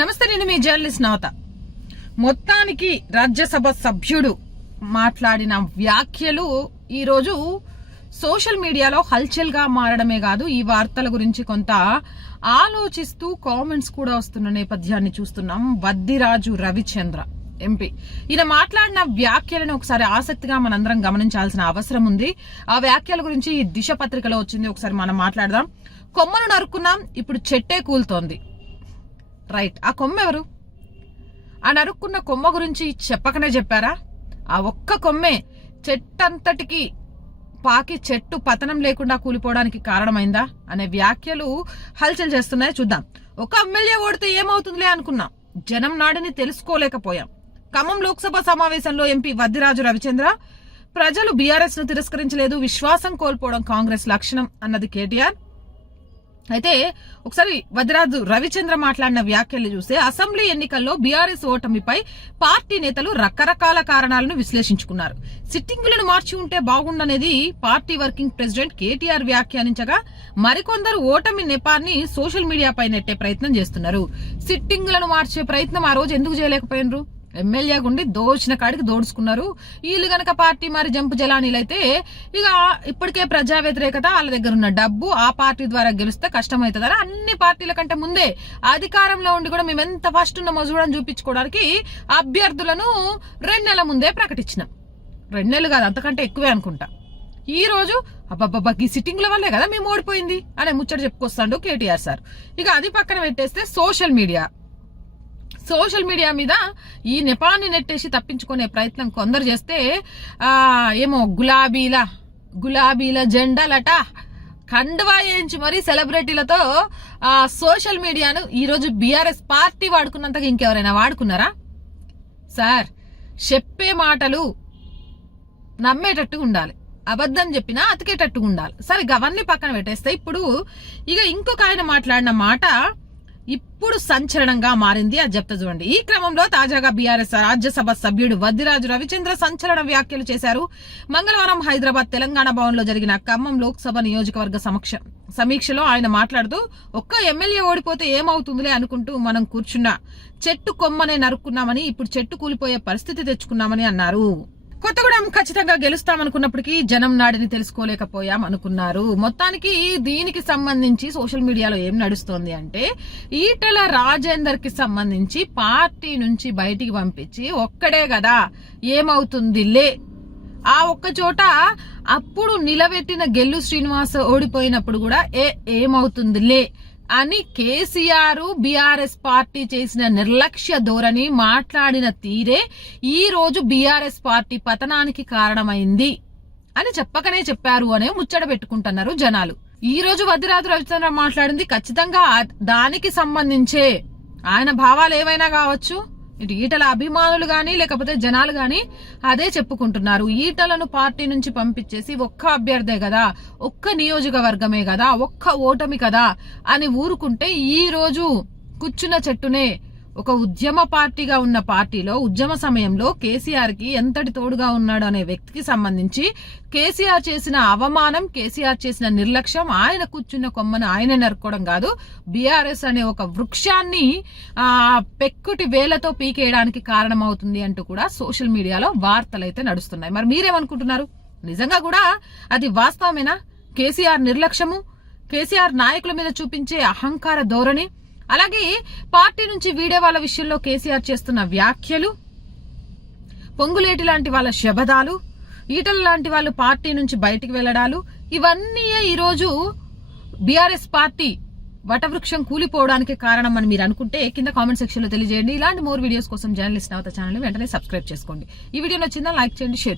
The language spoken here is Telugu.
నమస్తే, నేను మీ జర్నలిస్ట్ నవత. మొత్తానికి రాజ్యసభ సభ్యుడు మాట్లాడిన వ్యాఖ్యలు ఈరోజు సోషల్ మీడియాలో హల్చల్ గా మారడమే కాదు, ఈ వార్తల గురించి కొంత ఆలోచిస్తూ కామెంట్స్ కూడా వస్తున్న నేపథ్యాన్ని చూస్తున్నాం. వద్దిరాజు రవిచంద్ర ఎంపీ ఈయన మాట్లాడిన వ్యాఖ్యలను ఒకసారి ఆసక్తిగా మనందరం గమనించాల్సిన అవసరం ఉంది. ఆ వ్యాఖ్యల గురించి ఈ దిశ పత్రికలో వచ్చింది, ఒకసారి మనం మాట్లాడదాం. కొమ్మను నరుక్కున్నాం, ఇప్పుడు చెట్టే కూలుతోంది. రైట్, ఆ కొమ్మ ఎవరు? ఆ నరుక్కున్న కొమ్మ గురించి చెప్పకనే చెప్పారా? ఆ ఒక్క కొమ్మే చెట్టంతటికి పాకి చెట్టు పతనం లేకుండా కూలిపోవడానికి కారణమైందా అనే వ్యాఖ్యలు హల్చల్ చేస్తున్నాయి. చూద్దాం. ఒక ఎమ్మెల్యే ఓడితే ఏమవుతుందిలే అనుకున్నాం, జనం నాడిని తెలుసుకోలేకపోయాం. ఖమ్మం లోక్సభ సమావేశంలో ఎంపీ వద్దిరాజు రవిచంద్ర ప్రజలు బీఆర్ఎస్ ను తిరస్కరించలేదు, విశ్వాసం కోల్పోవడం కాంగ్రెస్ లక్షణం అన్నది కేటీఆర్. అయితే ఒకసారి వద్దిరాజు రవిచంద్ర మాట్లాడిన వ్యాఖ్యలు చూస్తే, అసెంబ్లీ ఎన్నికల్లో బీఆర్ఎస్ ఓటమిపై పార్టీ నేతలు రకరకాల కారణాలను విశ్లేషించుకున్నారు. సిట్టింగులను మార్చి ఉంటే బాగుండనేది పార్టీ వర్కింగ్ ప్రెసిడెంట్ కేటీఆర్ వ్యాఖ్యానించగా, మరికొందరు ఓటమి నెపాన్ని సోషల్ మీడియాపై నెట్టే ప్రయత్నం చేస్తున్నారు. సిట్టింగులను మార్చే ప్రయత్నం ఆ రోజు ఎందుకు చేయలేకపోయినరు? ఎమ్మెల్యే గుండి దోచిన కాడికి దోడుచుకున్నారు. వీళ్ళు గనక పార్టీ మరి జంపు జలానీలైతే ఇక ఇప్పటికే ప్రజా వ్యతిరేకత, వాళ్ళ దగ్గర ఉన్న డబ్బు ఆ పార్టీ ద్వారా గెలిస్తే కష్టమవుతుందని అన్ని పార్టీల కంటే ముందే అధికారంలో ఉండి కూడా మేము ఎంత ఫస్ట్ ఉన్నామో చూడని చూపించుకోవడానికి అభ్యర్థులను 2 నెలల ముందే ప్రకటించినాం. 2 నెలలు కాదు, అంతకంటే ఎక్కువే అనుకుంటా. ఈ రోజు అబ్బబ్బబ్బా ఈ సిట్టింగ్ల వల్లే కదా మేము ఓడిపోయింది అనే ముచ్చట చెప్పుకొస్తాడు కేటీఆర్ సార్. ఇక అది పక్కన పెట్టేస్తే సోషల్ మీడియా మీద ఈ నెపాన్ని నెట్టేసి తప్పించుకునే ప్రయత్నం కొందరు చేస్తే ఏమో గులాబీల జెండాలట కండువా వేయించి మరీ సెలబ్రిటీలతో సోషల్ మీడియాను ఈరోజు బీఆర్ఎస్ పార్టీ వాడుకున్నంతగా ఇంకెవరైనా వాడుకున్నారా సార్? చెప్పే మాటలు నమ్మేటట్టుగా ఉండాలి, అబద్ధం చెప్పినా అతికేటట్టుగా ఉండాలి. సరే, అవన్నీ పక్కన పెట్టేస్తే ఇప్పుడు ఇక ఇంకొక ఆయన మాట్లాడిన మాట ఇప్పుడు సంచలనంగా మారింది. అది చెప్తా చూడండి. ఈ క్రమంలో తాజాగా బీఆర్ఎస్ రాజ్యసభ సభ్యుడు వద్దిరాజు రవిచంద్ర సంచలన వ్యాఖ్యలు చేశారు. మంగళవారం హైదరాబాద్ తెలంగాణ భవన్ లో జరిగిన ఖమ్మం లోక్సభ నియోజకవర్గ సమీక్షలో ఆయన మాట్లాడుతూ, ఒక్క ఎమ్మెల్యే ఓడిపోతే ఏమవుతుందిలే అనుకుంటూ మనం కూర్చున్నా చెట్టు కొమ్మనే నరుక్కున్నామని, ఇప్పుడు చెట్టు కూలిపోయే పరిస్థితి తెచ్చుకున్నామని అన్నారు. కొత్తగూడెం ఖచ్చితంగా గెలుస్తామనుకున్నప్పటికీ జనం నాడిని తెలుసుకోలేకపోయాం అనుకున్నారు. మొత్తానికి దీనికి సంబంధించి సోషల్ మీడియాలో ఏం నడుస్తోంది అంటే, ఈటెల రాజేందర్ కి సంబంధించి పార్టీ నుంచి బయటికి పంపించి ఒక్కడే కదా ఏమవుతుందిలే, ఆ ఒక్క చోట అప్పుడు నిలబెట్టిన గెల్లు శ్రీనివాస్ ఓడిపోయినప్పుడు కూడా ఏమవుతుందిలే అని కేసీఆర్ బీఆర్ఎస్ పార్టీ చేసిన నిర్లక్ష్య ధోరణి, మాట్లాడిన తీరే ఈ రోజు బీఆర్ఎస్ పార్టీ పతనానికి కారణమైంది అని చెప్పకనే చెప్పారు అనే ముచ్చట పెట్టుకుంటున్నారు జనాలు. ఈ రోజు వద్దిరాజు రవిచంద్ర మాట్లాడింది ఖచ్చితంగా దానికి సంబంధించే. ఆయన భావాలు ఏవైనా కావచ్చు, ఇటు ఈటల అభిమానులు గాని లేకపోతే జనాలు గాని అదే చెప్పుకుంటున్నారు. ఈటలను పార్టీ నుంచి పంపించేసి ఒక్క అభ్యర్థే కదా, ఒక్క నియోజకవర్గమే కదా, ఒక్క ఓటమి కదా అని ఊరుకుంటే, ఈ రోజు కూర్చున్న చెట్టునే ఒక ఉద్యమ పార్టీగా ఉన్న పార్టీలో ఉద్యమ సమయంలో కేసీఆర్ కి ఎంతటి తోడుగా ఉన్నాడు అనే వ్యక్తికి సంబంధించి కేసీఆర్ చేసిన అవమానం, కేసీఆర్ చేసిన నిర్లక్ష్యం, ఆయన కూర్చున్న కొమ్మను ఆయన నరుకోవడం కాదు, బీఆర్ఎస్ అనే ఒక వృక్షాన్ని పెక్కుటి వేలతో పీకేయడానికి కారణమవుతుంది అంటూ కూడా సోషల్ మీడియాలో వార్తలైతే నడుస్తున్నాయి. మరి మీరేమనుకుంటున్నారు? నిజంగా కూడా అది వాస్తవమేనా? కేసీఆర్ నిర్లక్ష్యము, కేసీఆర్ నాయకుల మీద చూపించే అహంకార ధోరణి, అలాగే పార్టీ నుంచి వీడే వాళ్ళ విషయంలో కేసీఆర్ చేస్తున్న వ్యాఖ్యలు, పొంగులేటి లాంటి వాళ్ళ శబదాలు, ఈటల లాంటి వాళ్ళు పార్టీ నుంచి బయటికి వెళ్లడాలు, ఇవన్నీ ఈరోజు బీఆర్ఎస్ పార్టీ వటవృక్షం కూలిపోవడానికి కారణం అని మీరు అనుకుంటే కింద కామెంట్ సెక్షన్ లో తెలియజేయండి. ఇలాంటి మోర్ వీడియోస్ కోసం జర్నలిస్ట్ నవత ఛానల్ వెంటనే సబ్స్క్రైబ్ చేసుకోండి. ఈ వీడియో నచ్చిందా లైక్ చేయండి, షేర్ చేయండి.